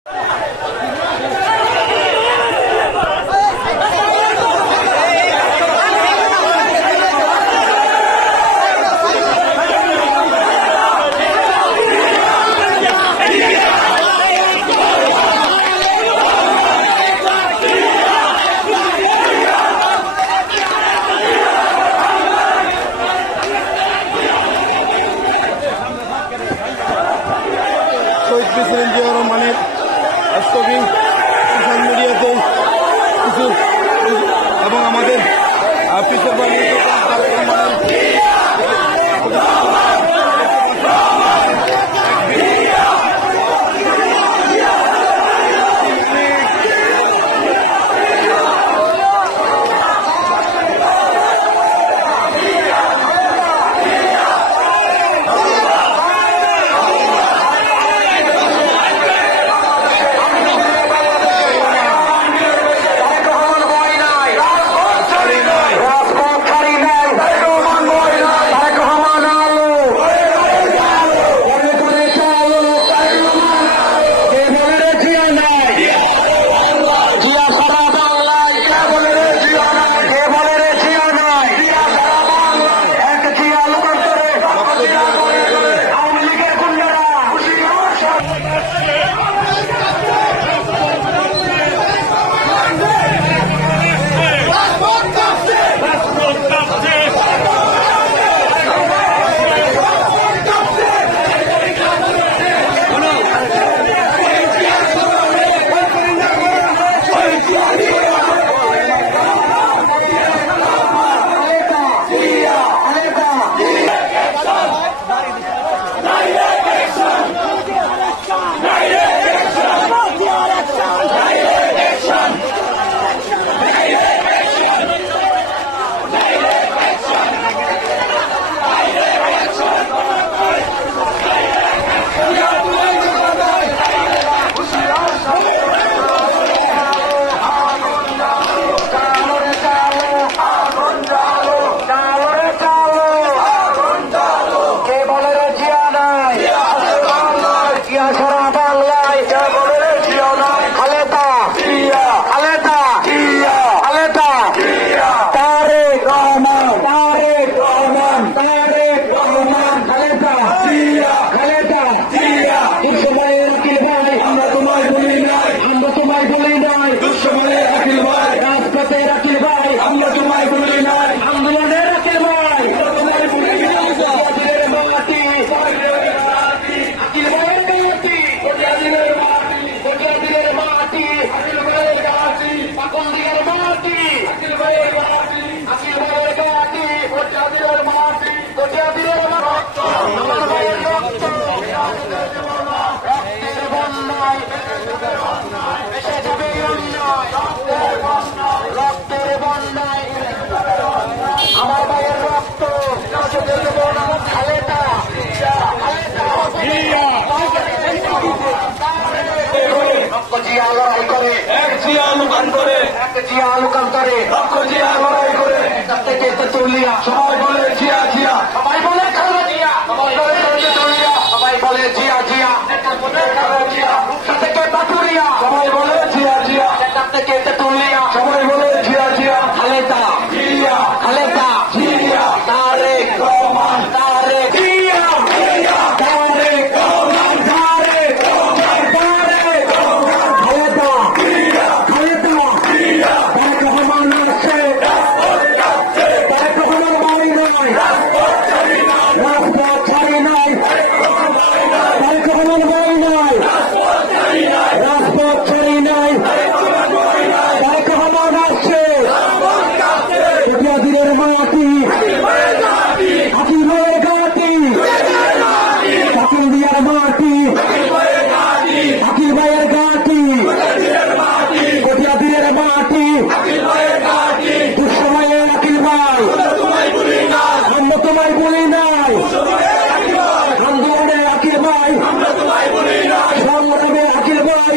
শহীদ president Zia রহমানের বাস্তবী social মিডিয়াতে কিছু এবং আমাদের পিছের সবাই বলে জিয়া জিয়া, সবাই বলে খালেদা জিয়া, সবাই বলে জিয়া, সবাই বলে জিয়া জিয়া, থেকে বাটুরিয়া, সবাই বলে জিয়া জিয়া, থেকে তেতুলিয়া, সবাই বলে জিয়া জিয়া, খালেদা জিয়া, খালেদা জিয়া, তারেক রহমান, তারেক জিয়া, তারেক রহমান, তারেক রহমান, তারেক রহমান, খালেদা জিয়া, খালেদা জিয়া, তারেক রহমান আছে, তারেক রহমান বাড়ি নয়, রাজপথ ছাড়ি নাই, তারেক রহমান বাড়ি নয়, রাজপথ ছাড়ি নাই, তারেক রহমান আছে, দিনের মাটি, হাকিম ভাইয়ের ঘাটি, হাকিম দিয়ার মাটি, হাকিম ভাইয়ের ঘাটি, কটিয়া দিনের মাটি, দুঃসময়ে হাকিম ভাই, আমরা তোমায় বলি নাই, আন্দোলনে হাকিম ভাই, সংগ্রামে হাকিম ভাই,